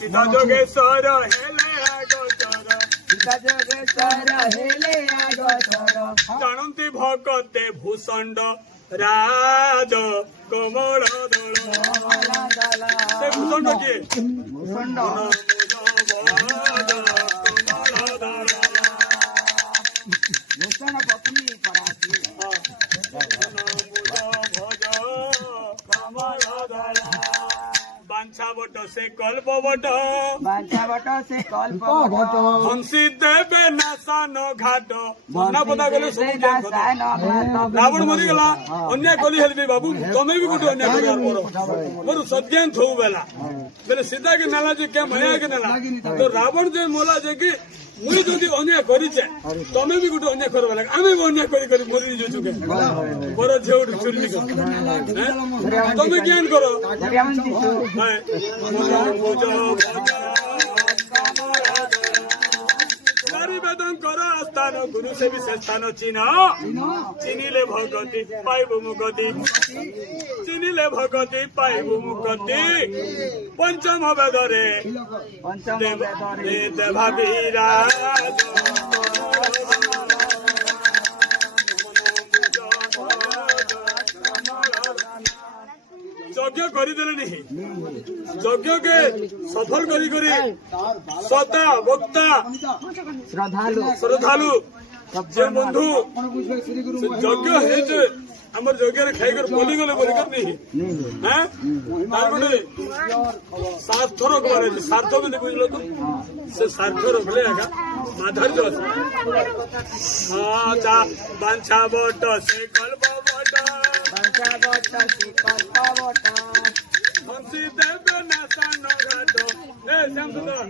सीता जोगेश्वर हेले आगोचर सीता जोगेश्वर हेले आगोचर जानती भगते भूषंड राज कमल दल से भूषंड किए भूषंड भूषण पत्नी परासी बांछा बट से कल्प बट बांछा बट से कल्प बट हंसी देवे नासान घाट मना पता गले सब रावण मरीगला अन्याय कली हेल्बे बाबू तमे भी गोटे अन्याय करियार मोर सज्ञान थौ बेला बेले सीधा के नाला जे के माया के नाला तो रावण जे मोला जे कि मुई जदि अन्याय करिछे तमे भी गोटे अन्याय करबा लाग आमे भी अन्याय करी करी मरि जो चुके पर झेउड चुरली को तमे ज्ञान करो निवेदन करो स्थान गुरु से विशेष स्थान चिन्ह चिन्हिले भगति पाइबु मुक्ति चिन्हिले भगति पाइबु मुक्ति पंचम वेदरे देवा विराज यज्ञ करदेले नहीं यज्ञ के सफल करी करी सता वक्ता श्रद्धालु जे बंधु यज्ञ है आमर यज्ञ खाई कर बोली गले बोली कर नहीं हैं तार गोटे सार्थ रखबार है सार्थ भी नहीं बुझल तो से सार्थ रखले आगा माधुर्य আছে हां चा बांछा बट से कल्प बट बांछा बट से कल्प बट हंसी देवे नासान घाट ए श्याम सुंदर